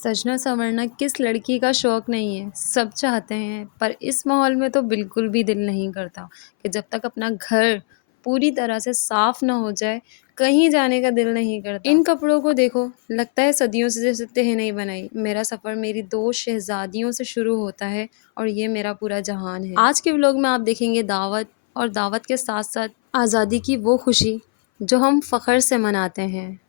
सजना संवरना किस लड़की का शौक़ नहीं है, सब चाहते हैं। पर इस माहौल में तो बिल्कुल भी दिल नहीं करता कि जब तक अपना घर पूरी तरह से साफ़ ना हो जाए, कहीं जाने का दिल नहीं करता। इन कपड़ों को देखो, लगता है सदियों से जैसे तह नहीं बनाई। मेरा सफ़र मेरी 2 शहज़ादियों से शुरू होता है और ये मेरा पूरा जहान है। आज के व्लॉग में आप देखेंगे दावत और दावत के साथ-साथ आज़ादी की वो खुशी जो हम फ़ख्र से मनाते हैं।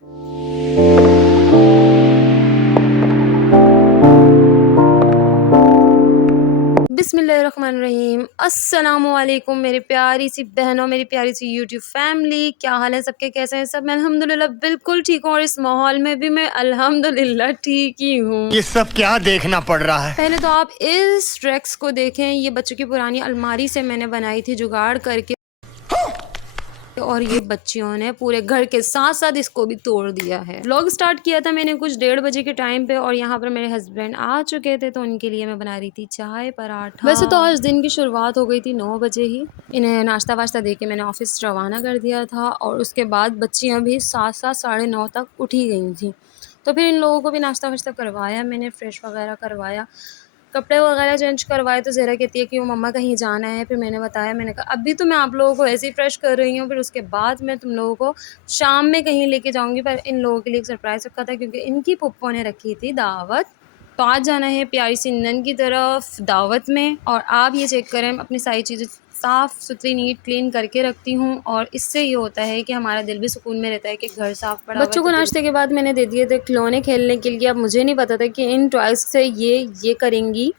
बिस्मिल्लाहिर्रहमानिर्रहीम। अस्सलामुअलैकुम मेरी प्यारी सी बहनों, मेरी प्यारी सी यूट्यूब फैमिली, क्या हाल है सबके, कैसे हैं सब? मैं अल्हम्दुलिल्लाह बिल्कुल ठीक हूँ और इस माहौल में भी मैं अल्हम्दुलिल्लाह ठीक ही हूँ। ये सब क्या देखना पड़ रहा है? पहले तो आप इस ट्रैक्स को देखें, ये बच्चों की पुरानी अलमारी से मैंने बनाई थी जुगाड़ करके, और ये बच्चियों ने पूरे घर के साथ साथ इसको भी तोड़ दिया है। व्लॉग स्टार्ट किया था मैंने कुछ 1:30 बजे के टाइम पे और यहाँ पर मेरे हस्बैंड आ चुके थे, तो उनके लिए मैं बना रही थी चाय पराठा। वैसे तो आज दिन की शुरुआत हो गई थी 9 बजे ही। इन्हें नाश्ता वाश्ता दे के मैंने ऑफिस रवाना कर दिया था और उसके बाद बच्चियाँ भी 7 साढ़े 9 तक उठी गई थी। तो फिर इन लोगों को भी नाश्ता वाश्ता करवाया मैंने, फ्रेश वगैरह करवाया, कपड़े वगैरह चेंज करवाए। तो ज़हरा कहती है कि वो मम्मा कहीं जाना है। फिर मैंने बताया, मैंने कहा अभी तो मैं आप लोगों को ऐसे ही फ्रेश कर रही हूँ, फिर उसके बाद मैं तुम लोगों को शाम में कहीं लेके जाऊँगी। पर इन लोगों के लिए एक सरप्राइज़ रखा था क्योंकि इनकी पुप्पो ने रखी थी दावत। तो आज जाना है प्यारी सी नन की तरफ दावत में। और आप ये चेक करें, अपनी सारी चीज़ें साफ़ सुथरी नीट क्लीन करके रखती हूँ और इससे ये होता है कि हमारा दिल भी सुकून में रहता है कि घर साफ़ पड़ा हुआ है। बच्चों को नाश्ते के बाद मैंने दे दिए थे खिलौने खेलने के लिए। अब मुझे नहीं पता था कि इन टॉयज़ से ये करेंगी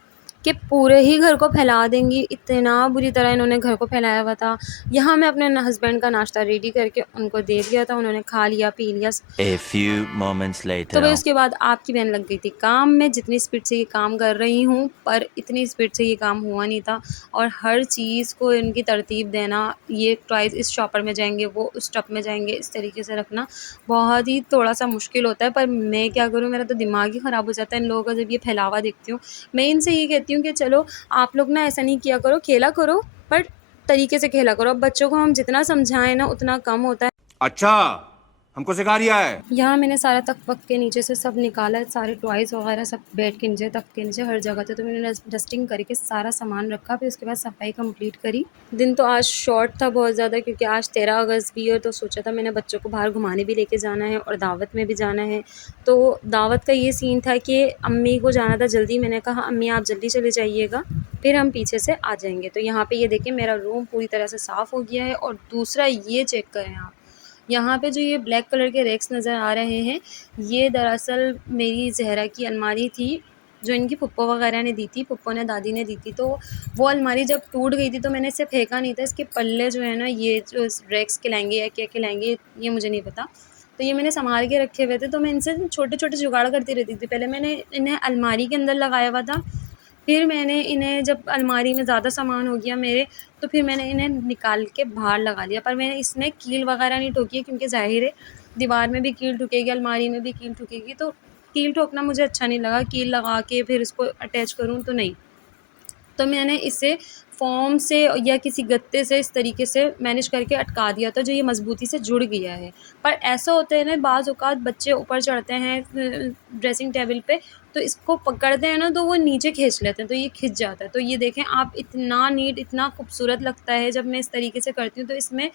कि पूरे ही घर को फैला देंगी। इतना बुरी तरह इन्होंने घर को फैलाया हुआ था। यहाँ मैं अपने हस्बैंड का नाश्ता रेडी करके उनको दे दिया था, उन्होंने खा लिया पी लिया। A few moments तो भाई later. उसके बाद आपकी बहन लग गई थी काम में। जितनी स्पीड से ये काम कर रही हूँ, पर इतनी स्पीड से ये काम हुआ नहीं था। और हर चीज़ को इनकी तरतीब देना, ये टॉयज़ इस शॉपर में जाएंगे, वो उस टब में जाएंगे, इस तरीके से रखना बहुत ही थोड़ा सा मुश्किल होता है। पर मैं क्या करूँ, मेरा तो दिमाग ही ख़राब हो जाता है इन लोगों का जब ये फैलावा देखती हूँ। मैं इनसे ये कहती हूँ कि चलो आप लोग ना ऐसा नहीं किया करो, खेला करो पर तरीके से खेला करो। अब बच्चों को हम जितना समझाएं ना उतना कम होता है। अच्छा, हमको सिखा रिया है। यहाँ मैंने सारा तख्त के नीचे से सब निकाला है, सारे टॉयज़ वगैरह सब बेड के नीचे, तख्त के नीचे, हर जगह थे। तो मैंने डस्टिंग करके सारा सामान रखा, फिर उसके बाद सफाई कंप्लीट करी। दिन तो आज शॉर्ट था बहुत ज़्यादा क्योंकि आज 13 अगस्त भी है, तो सोचा था मैंने बच्चों को बाहर घुमाने भी लेके जाना है और दावत में भी जाना है। तो दावत का ये सीन था कि अम्मी को जाना था जल्दी। मैंने कहा अम्मी आप जल्दी चले जाइएगा, फिर हम पीछे से आ जाएंगे। तो यहाँ पे ये देखिए मेरा रूम पूरी तरह से साफ़ हो गया है। और दूसरा ये चेक करें आप, यहाँ पे जो ये ब्लैक कलर के रैक्स नज़र आ रहे हैं, ये दरअसल मेरी ज़हरा की अलमारी थी जो इनकी फुप्पो वगैरह ने दी थी, फुप्पो ने दादी ने दी थी। तो वो अलमारी जब टूट गई थी तो मैंने इसे फेंका नहीं था। इसके पल्ले जो है ना, ये जो रैक्स कहलाएंगे या क्या कहलाएंगे ये मुझे नहीं पता, तो ये मैंने संभाल के रखे हुए थे। तो मैं इनसे छोटे छोटे जुगाड़ करती रहती थी। पहले मैंने इन्हें अलमारी के अंदर लगाया हुआ था, फिर मैंने इन्हें जब अलमारी में ज़्यादा सामान हो गया मेरे, तो फिर मैंने इन्हें निकाल के बाहर लगा लिया। पर मैंने इसमें कील वगैरह नहीं ठोकी है क्योंकि ज़ाहिर है दीवार में भी कील ठुकेगी, अलमारी में भी कील ठुकेगी, तो कील ठोकना मुझे अच्छा नहीं लगा। कील लगा के फिर इसको अटैच करूँ तो नहीं, तो मैंने इसे फ़ोम से या किसी गत्ते से इस तरीके से मैनेज करके अटका दिया था जो ये मज़बूती से जुड़ गया है। पर ऐसा होता है ना, बाज़ औक़ात बच्चे ऊपर चढ़ते हैं ड्रेसिंग टेबल पे, तो इसको पकड़ते हैं ना तो वो नीचे खींच लेते हैं, तो ये खिंच जाता है। तो ये देखें आप, इतना नीट, इतना खूबसूरत लगता है जब मैं इस तरीके से करती हूँ। तो इसमें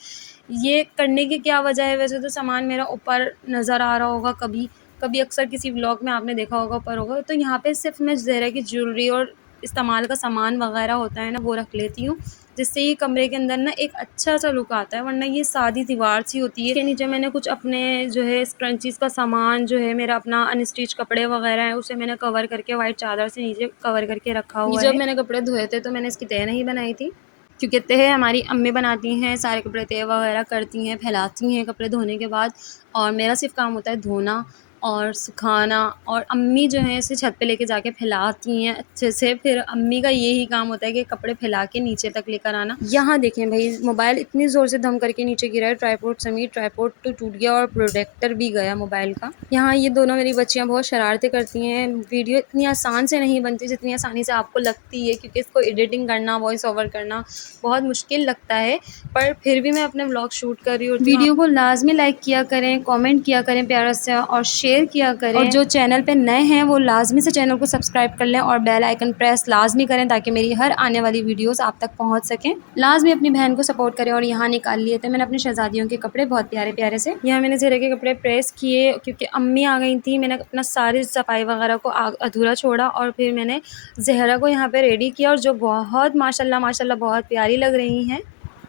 ये करने की क्या वजह है? वैसे तो सामान मेरा ऊपर नज़र आ रहा होगा कभी कभी, अक्सर किसी व्लॉग में आपने देखा होगा ऊपर होगा। तो यहाँ पे सिर्फ मैं ज़हरा की ज्वेलरी और इस्तेमाल का सामान वगैरह होता है ना, वो रख लेती हूँ, जिससे ये कमरे के अंदर ना एक अच्छा सा लुक आता है। वरना ये सादी दीवार सी होती है। के नीचे मैंने कुछ अपने जो है स्क्रंचीज़ का सामान, जो है मेरा अपना अनस्टिच कपड़े वगैरह है, उसे मैंने कवर करके वाइट चादर से नीचे कवर करके रखा हुआ है। जब मैंने कपड़े धोए थे तो मैंने इसकी तह नहीं बनाई थी क्योंकि तह हमारी अम्मी बनाती हैं, सारे कपड़े तह वगैरह करती हैं, फैलाती हैं कपड़े धोने के बाद, और मेरा सिर्फ काम होता है धोना और सुखाना। और अम्मी जो हैं इसे छत पे लेके जाके फैलाती हैं अच्छे से। फिर अम्मी का यही काम होता है कि कपड़े फैला के नीचे तक लेकर आना। यहाँ देखें भाई, मोबाइल इतनी ज़ोर से धम करके नीचे गिरा है, ट्राईपोड समेत। ट्राईपोड तो टूट गया और प्रोटेक्टर भी गया मोबाइल का। यहाँ ये दोनों मेरी बच्चियाँ बहुत शरारतें करती हैं। वीडियो इतनी आसान से नहीं बनती जितनी आसानी से आपको लगती है, क्योंकि इसको एडिटिंग करना, वॉइस ओवर करना बहुत मुश्किल लगता है। पर फिर भी मैं अपने व्लॉग शूट कर रही हूँ। वीडियो को लाजमी लाइक किया करें, कॉमेंट किया करें प्यारा सा, और शेयर किया करें, और जो चैनल पे नए हैं वो लाजमी से चैनल को सब्सक्राइब कर लें और बेल आइकन प्रेस लाजमी करें ताकि मेरी हर आने वाली वीडियोस आप तक पहुंच सकें। लाजमी अपनी बहन को सपोर्ट करें। और यहाँ निकाल लिए थे मैंने अपनी शहजादियों के कपड़े बहुत प्यारे प्यारे से। यहाँ मैंने ज़हरा के कपड़े प्रेस किए क्योंकि अम्मी आ गई थी। मैंने अपना सारी सफाई वगैरह को अधूरा छोड़ा और फिर मैंने ज़हरा को यहाँ पे रेडी किया, और जो बहुत माशाल्लाह माशाल्लाह बहुत प्यारी लग रही हैं।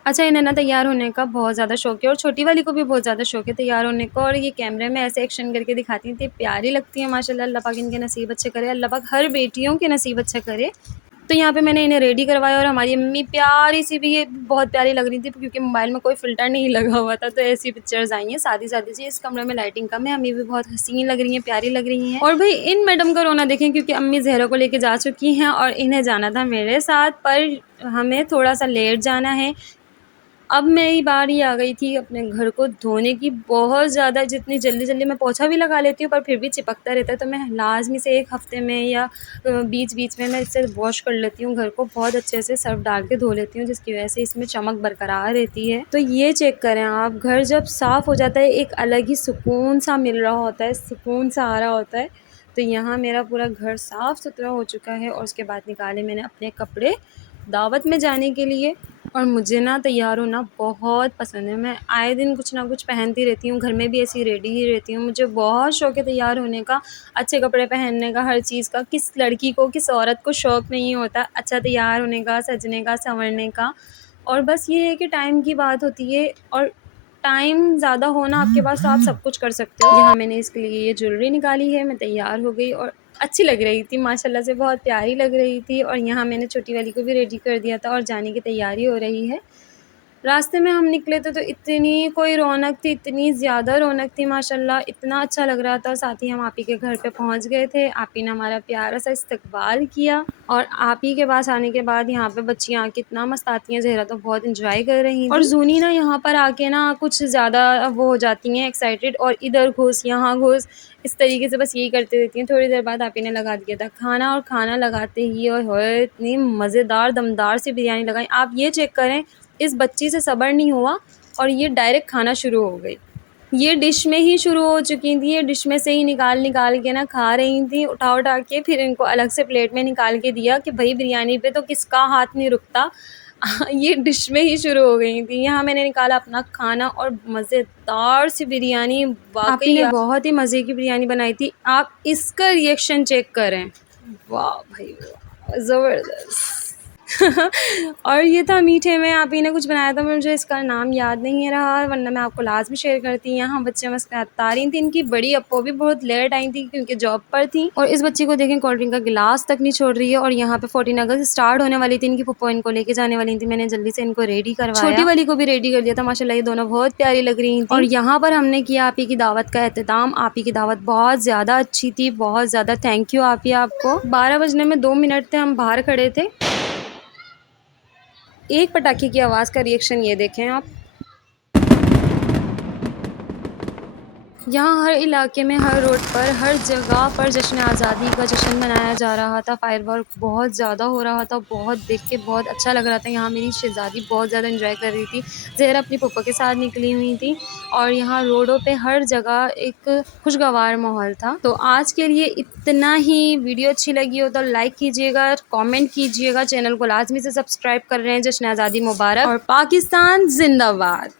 अच्छा, इन्हें ना तैयार होने का बहुत ज़्यादा शौक है और छोटी वाली को भी बहुत ज़्यादा शौक है तैयार होने को, और ये कैमरे में ऐसे एक्शन करके दिखाती थी, प्यारी लगती है माशाल्लाह। अल्लाह पाक इनके नसीब अच्छे करे, अल्लाह पाक हर बेटियों के नसीब अच्छे करे। तो यहाँ पे मैंने इन्हें रेडी करवाया और हमारी अम्मी प्यारी सी भी, ये बहुत प्यारी लग रही थी क्योंकि मोबाइल में कोई फ़िल्टर नहीं लगा हुआ था, तो ऐसी पिक्चर्स आई हैं सादी सादी सी। इस कमरे में लाइटिंग कम है, अम्मी भी बहुत हसीन लग रही हैं, प्यारी लग रही हैं। और भाई इन मैडम का रोना देखें क्योंकि अम्मी ज़हरा को लेके जा चुकी हैं और इन्हें जाना था मेरे साथ, पर हमें थोड़ा सा लेट जाना है। अब मेरी बारी आ गई थी अपने घर को धोने की, बहुत ज़्यादा। जितनी जल्दी जल्दी मैं पोछा भी लगा लेती हूँ पर फिर भी चिपकता रहता है, तो मैं लाजमी से एक हफ़्ते में या बीच बीच में मैं इससे वॉश कर लेती हूँ घर को, बहुत अच्छे से सर्फ डाल के धो लेती हूँ, जिसकी वजह से इसमें चमक बरकरार रहती है। तो ये चेक करें आप, घर जब साफ़ हो जाता है एक अलग ही सुकून सा मिल रहा होता है, सुकून सा आ रहा होता है। तो यहाँ मेरा पूरा घर साफ़ सुथरा हो चुका है और उसके बाद निकाले मैंने अपने कपड़े दावत में जाने के लिए। और मुझे ना तैयार होना बहुत पसंद है, मैं आए दिन कुछ ना कुछ पहनती रहती हूँ, घर में भी ऐसी रेडी ही रहती हूँ। मुझे बहुत शौक़ है तैयार होने का, अच्छे कपड़े पहनने का, हर चीज़ का। किस लड़की को, किस औरत को शौक़ नहीं होता अच्छा तैयार होने का, सजने का, संवरने का। और बस ये है कि टाइम की बात होती है, और टाइम ज़्यादा होना आपके पास तो आप सब कुछ कर सकते हो। यहाँ मैंने इसके लिए ये ज्वेलरी निकाली है, मैं तैयार हो गई और अच्छी लग रही थी माशाल्लाह से, बहुत प्यारी लग रही थी। और यहाँ मैंने छोटी वाली को भी रेडी कर दिया था और जाने की तैयारी हो रही है। रास्ते में हम निकले थे तो इतनी कोई रौनक थी, इतनी ज़्यादा रौनक थी माशाल्लाह, इतना अच्छा लग रहा था। साथ ही हम आप ही के घर पे पहुंच गए थे, आप ही ने हमारा प्यारा सा इस्तकबाल किया। और आप ही के पास आने के बाद यहाँ पे बच्चियाँ आके इतना मस्त आती हैं, ज़हरा तो बहुत इंजॉय कर रही थी। और जूनी ना यहाँ पर आके ना कुछ ज़्यादा वो हो जाती हैं एक्साइटेड, और इधर घुस यहाँ घुस, इस तरीके से बस यही करती रहती हैं। थोड़ी देर बाद आप ही ने लगा दिया था खाना, और खाना लगाते ही ओए इतनी मज़ेदार दमदार सी बिरयानी लगाई। आप ये चेक करें, इस बच्ची से सब्र नहीं हुआ और ये डायरेक्ट खाना शुरू हो गई। ये डिश में ही शुरू हो चुकी थी, ये डिश में से ही निकाल निकाल के ना खा रही थी, उठा उठा के। फिर इनको अलग से प्लेट में निकाल के दिया कि भाई बिरयानी पे तो किसका हाथ नहीं रुकता। ये डिश में ही शुरू हो गई थी। यहाँ मैंने निकाला अपना खाना और मज़ेदार सी बिरयानी, वाकई ने बहुत ही मज़े की बिरयानी बनाई थी। आप इसका रिएक्शन चेक करें, वाह भाई वाह, ज़बरदस्त। और ये था मीठे में आप ही ने कुछ बनाया था, मुझे इसका नाम याद नहीं रहा, वरना मैं आपको लाजमी शेयर करती। यहाँ बच्चे मस्त बता रही थी, इनकी बड़ी अप्पो भी बहुत लेट आई थी क्योंकि जॉब पर थी। और इस बच्ची को देखें कोल्ड ड्रिंक का गिलास तक नहीं छोड़ रही है। और यहाँ पे 14 अगस्त स्टार्ट होने वाली थी, इनकी पप्पो इनको लेके जाने वाली थी, मैंने जल्दी से इनको रेडी करवाया। छोटी वाली को भी रेडी कर दिया था माशाल्लाह, ये दोनों बहुत प्यारी लग रही थी। और यहाँ पर हमने किया आप ही की दावत का एहतमाम। आप ही की दावत बहुत ज़्यादा अच्छी थी, बहुत ज़्यादा थैंक यू आप ही आपको। 12 बजने में 2 मिनट थे, हम बाहर खड़े थे। एक पटाखे की आवाज़ का रिएक्शन ये देखें आप। यहाँ हर इलाके में, हर रोड पर, हर जगह पर जश्न आज़ादी का जश्न मनाया जा रहा था। फायरवर्क बहुत ज़्यादा हो रहा था, बहुत देख के बहुत अच्छा लग रहा था। यहाँ मेरी शहज़ादी बहुत ज़्यादा एंजॉय कर रही थी, ज़हरा अपनी पप्पा के साथ निकली हुई थी। और यहाँ रोडों पे हर जगह एक खुशगवार माहौल था। तो आज के लिए इतना ही। वीडियो अच्छी लगी हो तो लाइक कीजिएगा, कमेंट कीजिएगा, चैनल को लाजमी से सब्सक्राइब कर रहे हैं। जश्न आज़ादी मुबारक और पाकिस्तान जिंदाबाद।